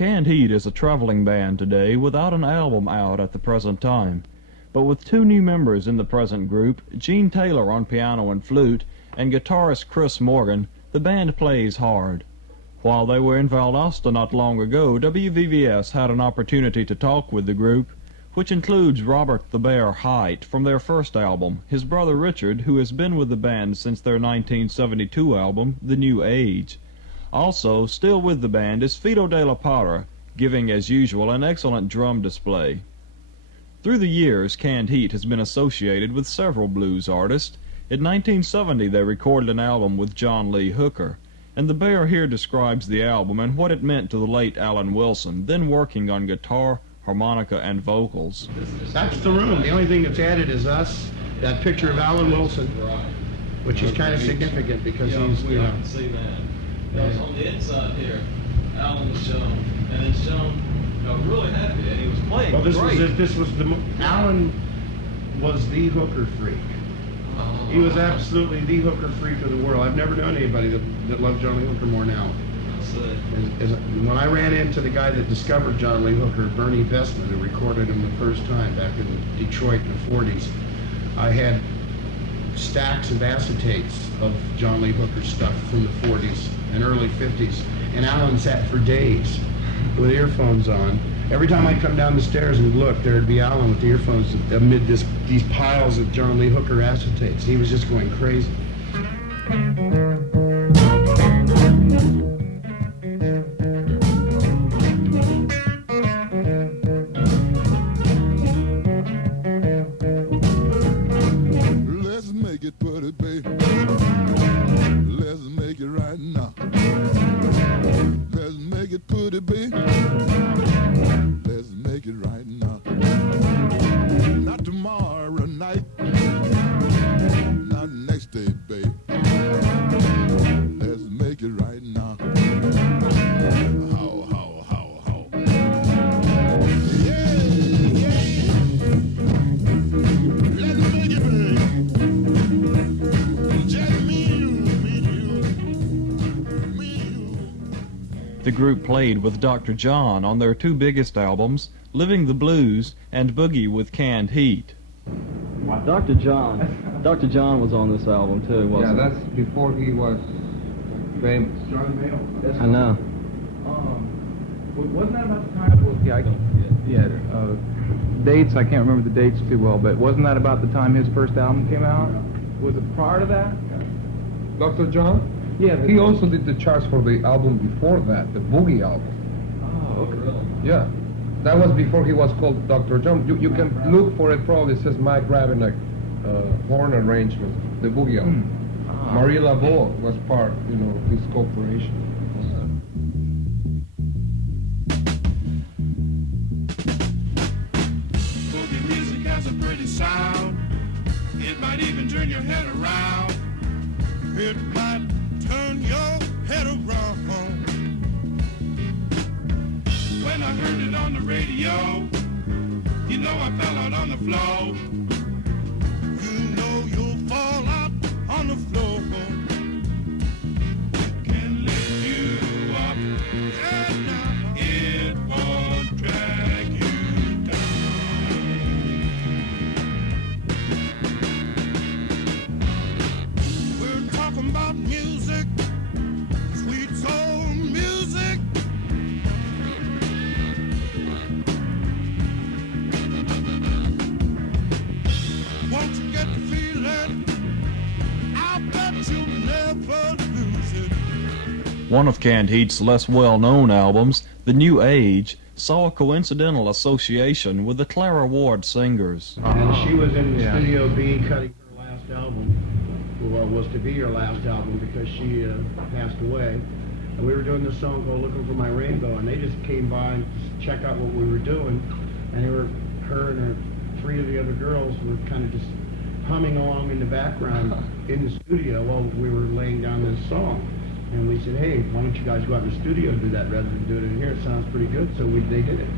Canned Heat is a traveling band today without an album out at the present time, but with two new members in the present group, Gene Taylor on piano and flute, and guitarist Chris Morgan, the band plays hard. While they were in Valdosta not long ago, WVVS had an opportunity to talk with the group, which includes Robert the Bear Hite from their first album, his brother Richard, who has been with the band since their 1972 album, The New Age. Also, still with the band is Fido de la Parra, giving, as usual, an excellent drum display. Through the years, Canned Heat has been associated with several blues artists. In 1970, they recorded an album with John Lee Hooker, and the Bear here describes the album and what it meant to the late Alan Wilson, then working on guitar, harmonica, and vocals. That's the room. The only thing that's added is us, that picture of Alan Wilson, which is kind of significant because he's, you know. See that. On the inside here, Alan was shown, and it's shown, really happy, and he was playing well, great. Alan was the hooker freak. Oh, he was absolutely the hooker freak of the world. I've never known anybody that loved John Lee Hooker more now. When I ran into the guy that discovered John Lee Hooker, Bernie Vestman, who recorded him the first time back in Detroit in the 40s, I had stacks of acetates of John Lee Hooker stuff from the 40s and early 50s, and Alan sat for days with earphones on. Every time I'd come down the stairs and look, there'd be Alan with the earphones amid these piles of John Lee Hooker acetates. He was just going crazy. Let's make it pretty, baby. Let's make it right now. Let's make it pretty, baby. Let's make it right now. Not tomorrow night. Not next day, baby. Let's make it right now. How. Yeah. Let's make it, baby. Just me, you. The group played with Dr. John on their two biggest albums, Living the Blues and Boogie with Canned Heat. Dr. John was on this album too, wasn't he? Yeah, that's before he was famous. Strong male. I know. Wasn't that about the time? Dates, I can't remember the dates too well, but wasn't that about the time his first album came out? Was it prior to that? Dr. John? Yeah. He also did the charts for the album before that, the Boogie album. Oh, okay. Really? Yeah. That was before he was called Dr. John. You can look for it, probably it says Mike Ravenach horn arrangement, the Boogie album. Marie Laveau was part, of his corporation. Boogie music has a pretty sound. It might even turn your head around. It might turn your head around. When I heard it on the radio, I fell out on the floor. You'll fall out on the floor. Can lift you up, and now it won't drag you down. We're talking about music, sweet soul music. Won't you get the feeling? I bet you'll never lose it. One of Canned Heat's less well-known albums, The New Age, saw a coincidental association with the Clara Ward Singers. And she was in Studio B cutting her last album, well, was to be her last album because she passed away. And we were doing this song called Looking for My Rainbow, and they just came by and just check out what we were doing. And her and three of the other girls were kind of just humming along in the background in the studio while we were laying down this song. And we said, hey, why don't you guys go out in the studio and do that rather than do it in here? It sounds pretty good, so they did it.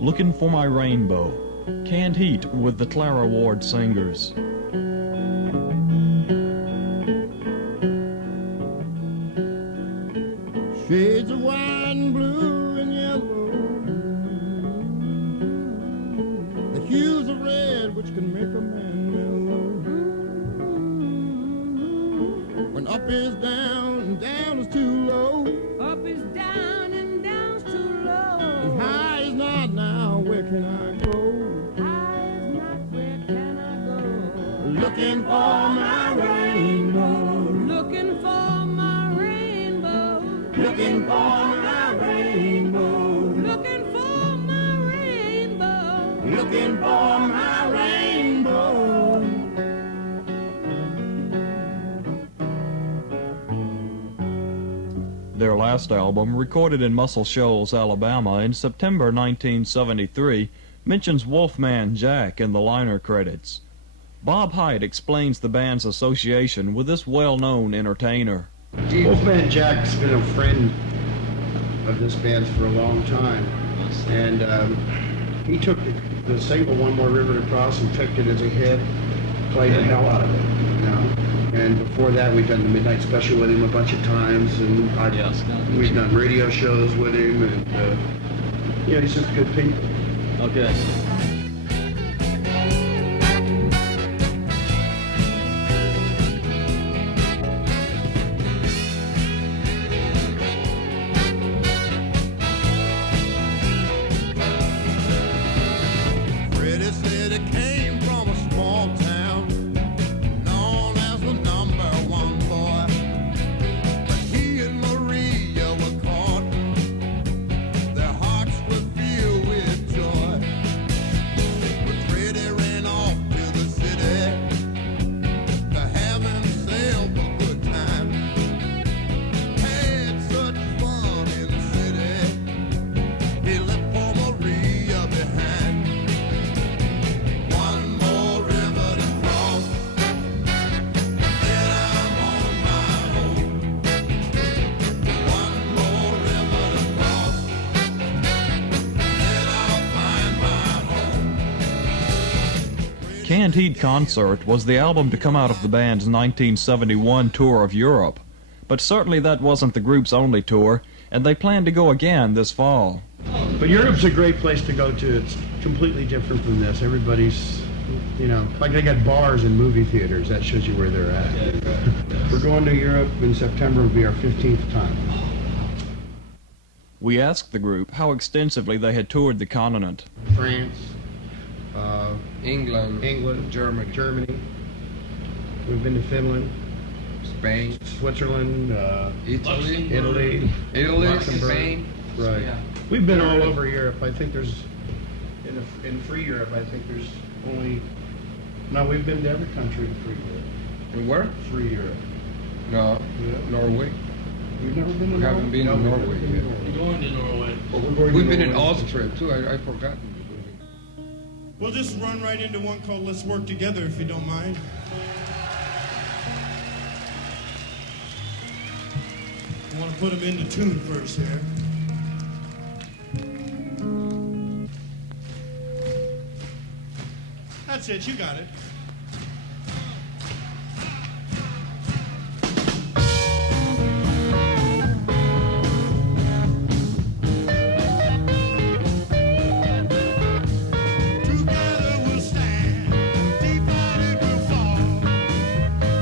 Looking for My Rainbow, Canned Heat with the Clara Ward Singers. Shades of white white and blue and yellow, the hues of red which can make a man mellow. When up is down and down is too low, Up is down and down's too low. and high is not now, where can I go? High is not, where can I go? Looking for my rainbow, Looking for my rainbow. looking for my rainbow, Looking for my rainbow. looking for my rainbow. Their last album, recorded in Muscle Shoals, Alabama in September 1973, mentions Wolfman Jack in the liner credits. Bob Hite explains the band's association with this well-known entertainer. Wolfman Jack's been a friend of this band's for a long time, and he took the single "One More River to Cross" and took it as a hit, played the hell out of it. You know? And before that, we've done the Midnight Special with him a bunch of times, and we've done radio shows with him, and you know, he's just good people. Okay. Freddie said it came from a small town known as the #1 boy. But he and Maria were caught. Their hearts were filled with joy. But Freddie ran off to the city to have himself a good time. Had such fun in the city, he left poor Maria behind. One more river to cross, then I'm on my own. One more river to cross, then I'll find my home. Canned Heat Concert was the album to come out of the band's 1971 tour of Europe. But certainly that wasn't the group's only tour, and they plan to go again this fall. But Europe's a great place to go to. It's completely different from this. Everybody's, you know, like they got bars and movie theaters. That shows you where they're at. We're going to Europe in September. It'll be our 15th time. We asked the group how extensively they had toured the continent. France, England, England, Germany, We've been to Finland, Spain, Switzerland, Italy, Italy, Luxembourg. Spain. Right. Yeah. We've been all over Europe. I think there's, in free Europe, I think there's only, no, we've been to every country in free Europe. And where? Free Europe. No, Yeah. Norway. We've never been to We haven't been to we've Norway never been yet. to Norway. Going to Norway. But we're going to We've been in Norway. Austria too. I forgot. We'll just run right into one called Let's Work Together, if you don't mind. I want to put them into tune first here. That's it, you got it. Together we'll stand, divided we'll fall.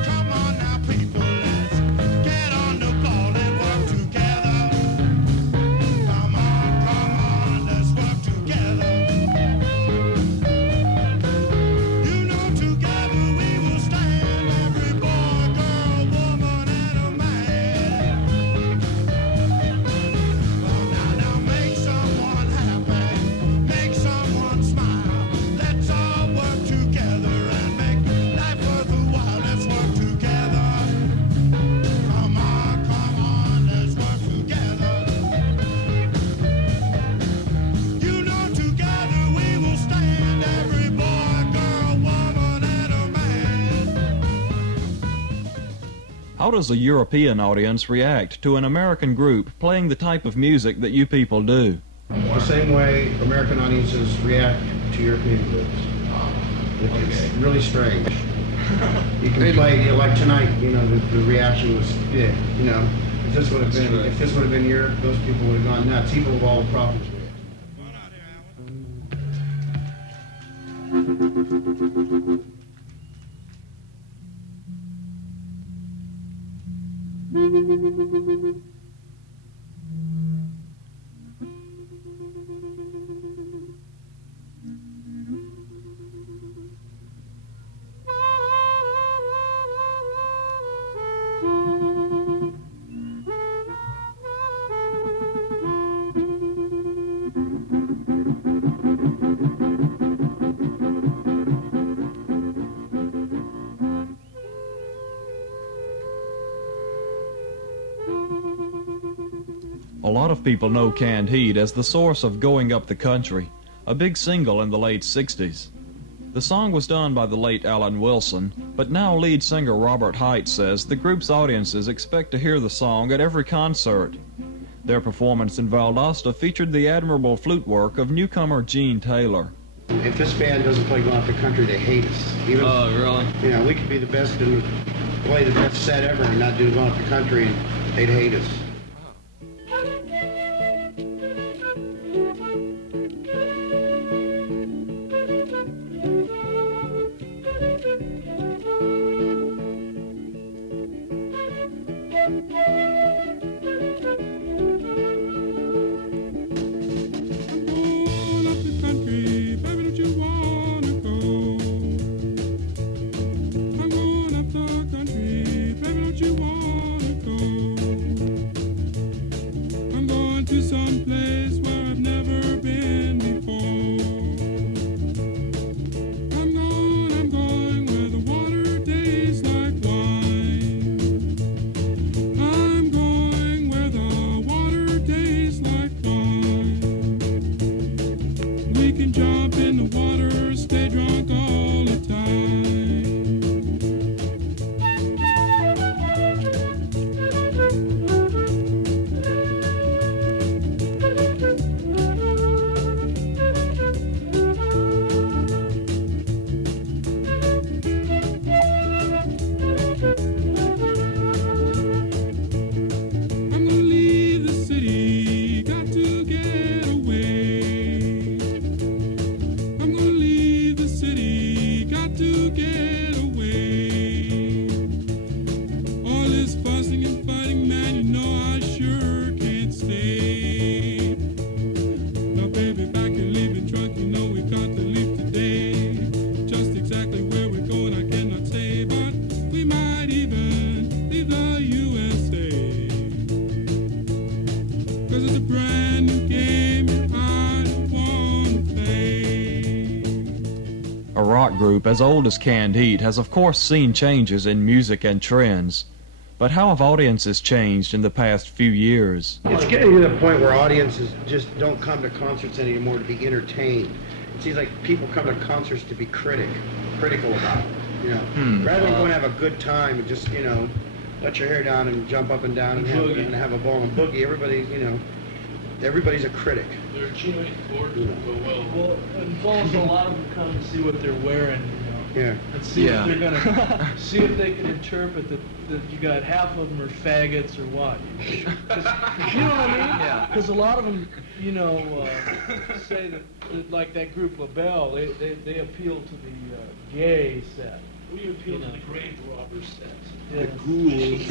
Come on now, people, let's get on the ball and work together. Come on, let's work together. You know, together we will stand, every boy, girl, woman, and a man. Well, now make someone happy, make someone smile. Let's all work together and make life worth a while. Let's work together. Come on, let's work together. You know, together we will stand, every boy, girl, woman, and a man. How does a European audience react to an American group playing the type of music that you people do? The same way American audiences react to European groups. It's really strange. You can play, like tonight, you know, the reaction was big, you know. If this would have been Europe, those people would have gone nuts. People of all the provinces. A lot of people know Canned Heat as the source of Going Up the Country, a big single in the late 60s. The song was done by the late Alan Wilson, but now lead singer Robert Height says the group's audiences expect to hear the song at every concert. Their performance in Valdosta featured the admirable flute work of newcomer Gene Taylor. If this band doesn't play Going Up the Country, they hate us. Even, Oh, really? you know, we could be the best and play the best set ever and not do Going Up the Country, and they'd hate us. Going up the country, baby, don't you wanna go? I'm going up the country, baby, don't you wanna go? I'm going to some place where I've never been before. I'm going where the water tastes like wine. I'm going where the water tastes like wine. We can jump in the water, stay drunk all the time. I'm gonna leave the city, got to get away. I'm gonna leave the city, got to get away. All this fussing and fighting, man, you know I sure can't stay. Now, baby, back and leaving truck, you know we've got to leave today. Just exactly where we're going, I cannot say, but we might even leave the USA. 'Cause it's a brand new game I don't wanna play. A rock group as old as Canned Heat has of course seen changes in music and trends. But how have audiences changed in the past few years? It's getting to the point where audiences just don't come to concerts anymore to be entertained. It seems like people come to concerts to be critical about it, you know. Rather than going to have a good time and just, you know, let your hair down and jump up and down and have a ball and boogie. Everybody's a critic. They're cheering forward to go well. Well, and it's also a lot of them come to see what they're wearing, you know, Yeah. and see if they're gonna see if they can interpret that you got half of them are faggots or what. 'Cause, you know what I mean? Yeah. Because a lot of them, you know, say that like that group LaBelle, they appeal to the gay set. We appeal to the grave robber sets. Yeah. The ghouls.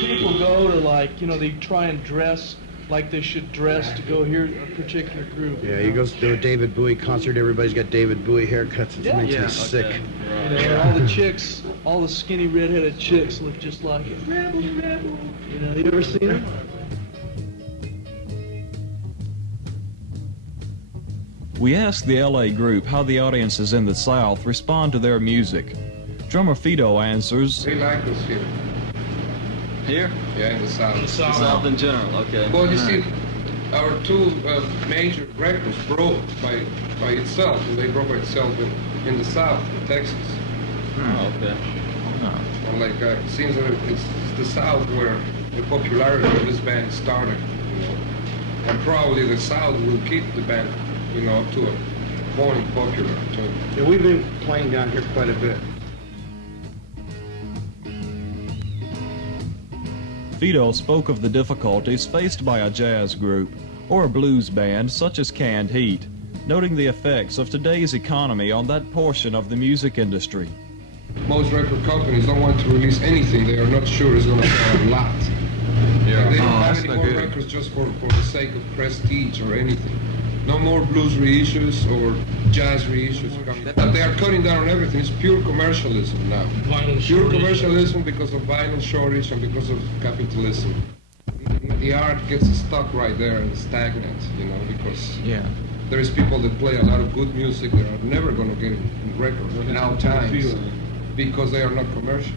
People go to, like, you know, they try and dress like they should dress to go hear a particular group. Yeah, he goes to a David Bowie concert, everybody's got David Bowie haircuts. It makes me sick. You know, all the chicks, all the skinny redheaded chicks look just like it. Rebel, rebel. You know, you ever seen them? We asked the LA group how the audiences in the South respond to their music. Drummer Fido answers, They like us here. Here? Yeah, in the South. The South in general, okay. Well, you see, our two major records broke by itself, and they broke by itself in the South, in Texas. Oh, okay. And like, it seems that it's the South where the popularity of this band started, you know. And probably the South will keep the band, you know, up to a point popular. So, Yeah, we've been playing down here quite a bit. Fido spoke of the difficulties faced by a jazz group or a blues band such as Canned Heat, noting the effects of today's economy on that portion of the music industry. Most record companies don't want to release anything they are not sure is going to sell a lot. Yeah. They don't Oh, have that's any not more good. records just for the sake of prestige or anything. No more blues reissues or jazz reissues coming. But they are cutting down on everything. It's pure commercialism now. Pure commercialism because of vinyl shortage and because of capitalism. The art gets stuck right there and stagnant, you know, because Yeah. there is people that play a lot of good music that are never going to get in records now times because they are not commercial.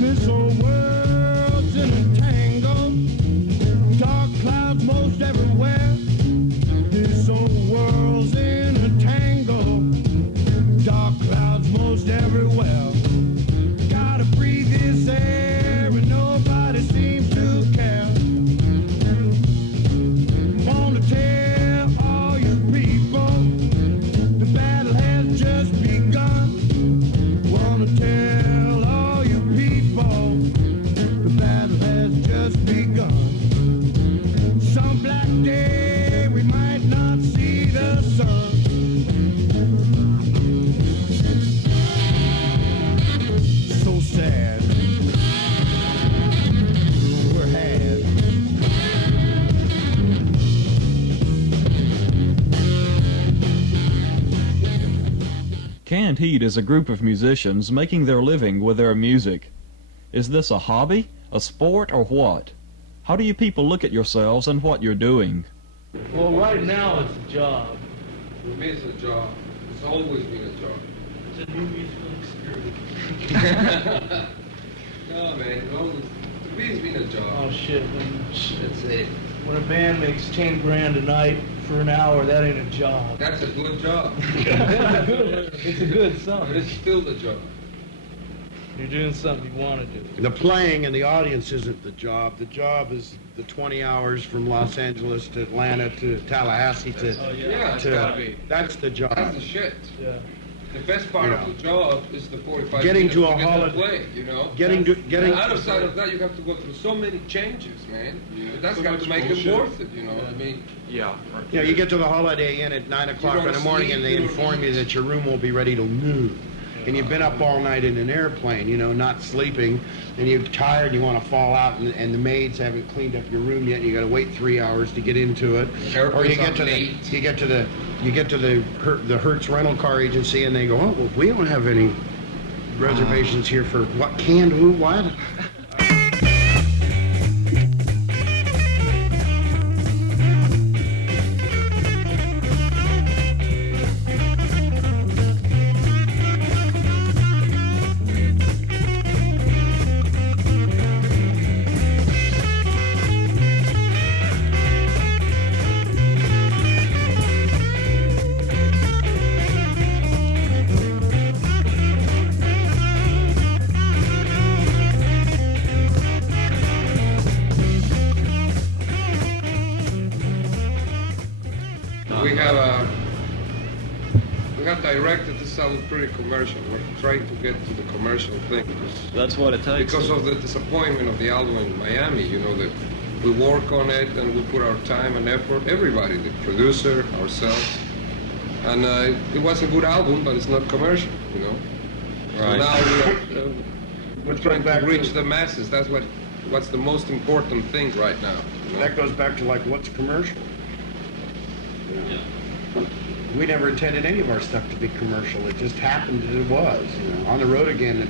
This old world's in a tangle, dark clouds most everywhere. This old world's in a tangle, dark clouds most everywhere. Gotta breathe this air and nobody seems to care. Wanna tell all you people the battle has just begun. Wanna tell all you people the battle has just begun. Some black day we might not see the sun. So sad. We're had. Canned Heat is a group of musicians making their living with their music. Is this a hobby, a sport, or what? How do you people look at yourselves and what you're doing? Well, right now it's a job. For me, it's a job. It's always been a job. It's a new musical experience. No, man. It's always, to me, it's been a job. Oh shit! That's it. When a band makes 10 grand a night for an hour, that ain't a job. That's a good job. It's a good But song. it's still the job. You're doing something you want to do. The playing and the audience isn't the job. The job is the 20 hours from Los Angeles to Atlanta to Tallahassee to... Yeah, it's to- gotta be. That's the job. That's the shit. Yeah. The best part You of know. the job is the 45 Getting minutes to a get holiday- play, you know? Getting And outside of that, you have to go through so many changes, man. That's got to make it worth it, you know? I mean, Yeah. You know, you get to the Holiday Inn at 9 o'clock in don't the morning sleep, and they you don't inform you eat. that your room won't be ready till noon. And you've been up all night in an airplane, you know, not sleeping, and you're tired, you want to fall out, and the maids haven't cleaned up your room yet, and you got to wait 3 hours to get into it. Or you get to the Hertz rental car agency, and they go, oh, well, we don't have any reservations here for what, canned who, what? we have directed this sound pretty commercial. We're trying to get to the commercial thing That's what it takes. because of the disappointment of the album in Miami. You know that we work on it and we put our time and effort. Everybody, the producer, ourselves, and it was a good album, but it's not commercial. You know. Right. So now we're trying to reach the masses. That's what's the most important thing right now. You know? That goes back to like what's commercial. We never intended any of our stuff to be commercial. It just happened that it was. You know, On the Road Again.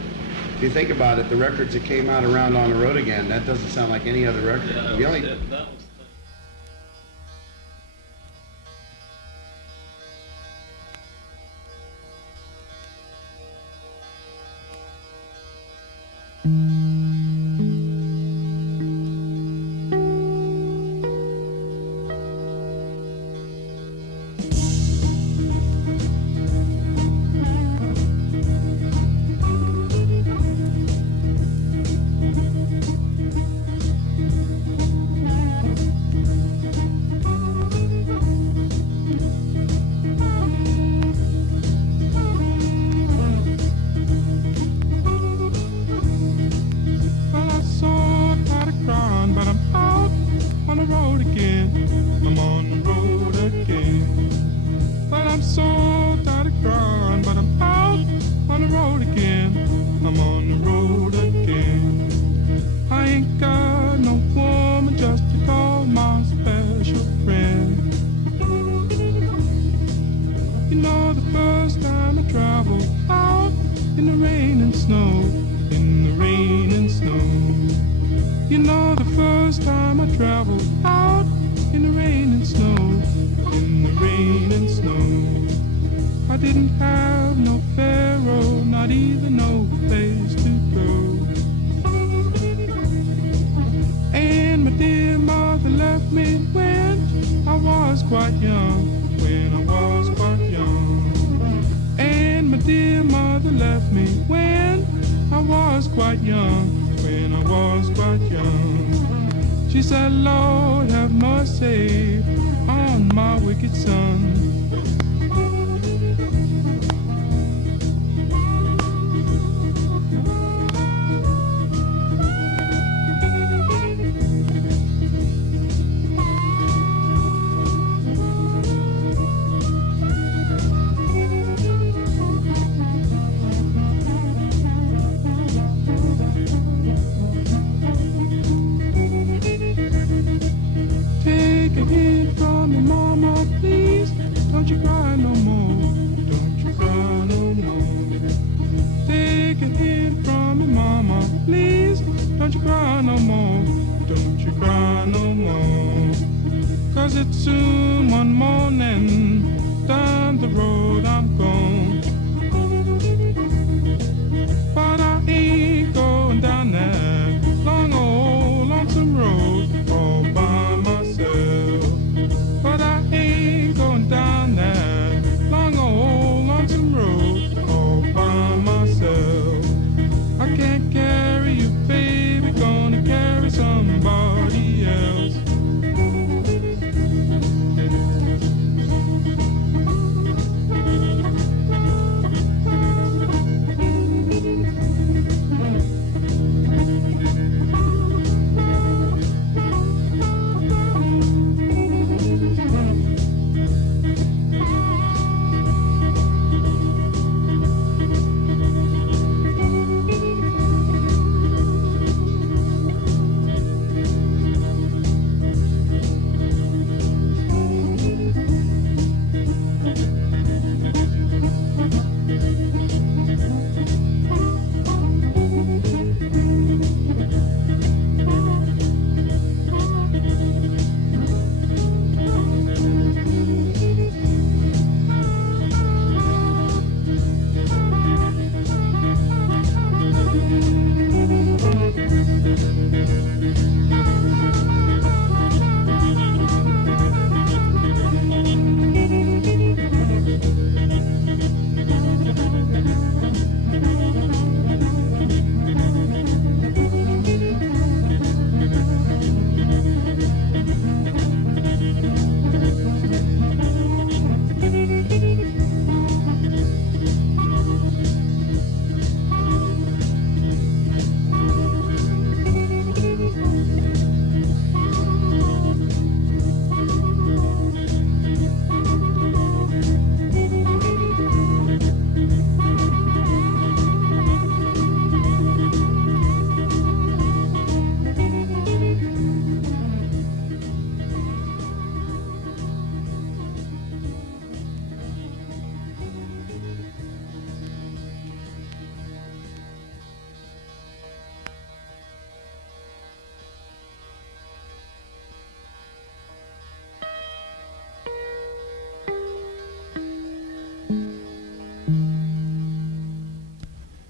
If you think about it, the records that came out around On the Road Again, that doesn't sound like any other record. Yeah, The only- that was the road again. I'm on the road again. But I'm so tired of crying, but I'm out on the road again. I'm on the road again. I ain't got no woman just to call my special friend. You know, the first time I traveled out in the rain and snow, in the rain and snow. You know, the first time I traveled out in the rain and snow, in the rain and snow. I didn't have no pharaoh, not even no place to go. And my dear mother left me when I was quite young, when I was quite young. And my dear mother left me when I was quite young, when I was quite young. She said, Lord, have mercy on my wicked son. Take a hint from me, mama, please. Don't you cry no more. Don't you cry no more. Take a hint from me, mama, please. Don't you cry no more. Don't you cry no more. 'Cause it's soon one morning. Down the road I'm gone. But I ain't going down that long old lonesome road all by myself. But I ain't going down that long old lonesome road all by myself. I can't carry you, baby, gonna carry somebody else.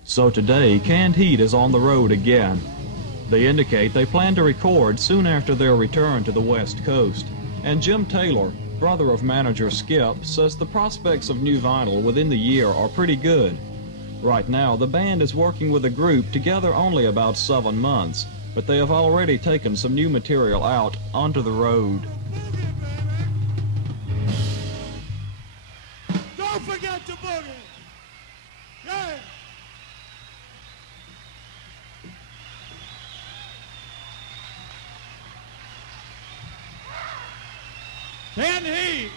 So today, Canned Heat is on the road again. They indicate they plan to record soon after their return to the West Coast. And Jim Taylor, brother of manager Skip, says the prospects of new vinyl within the year are pretty good. Right now, the band is working with a group together only about 7 months, but they have already taken some new material out onto the road. Don't forget to boogie. Yeah. Can he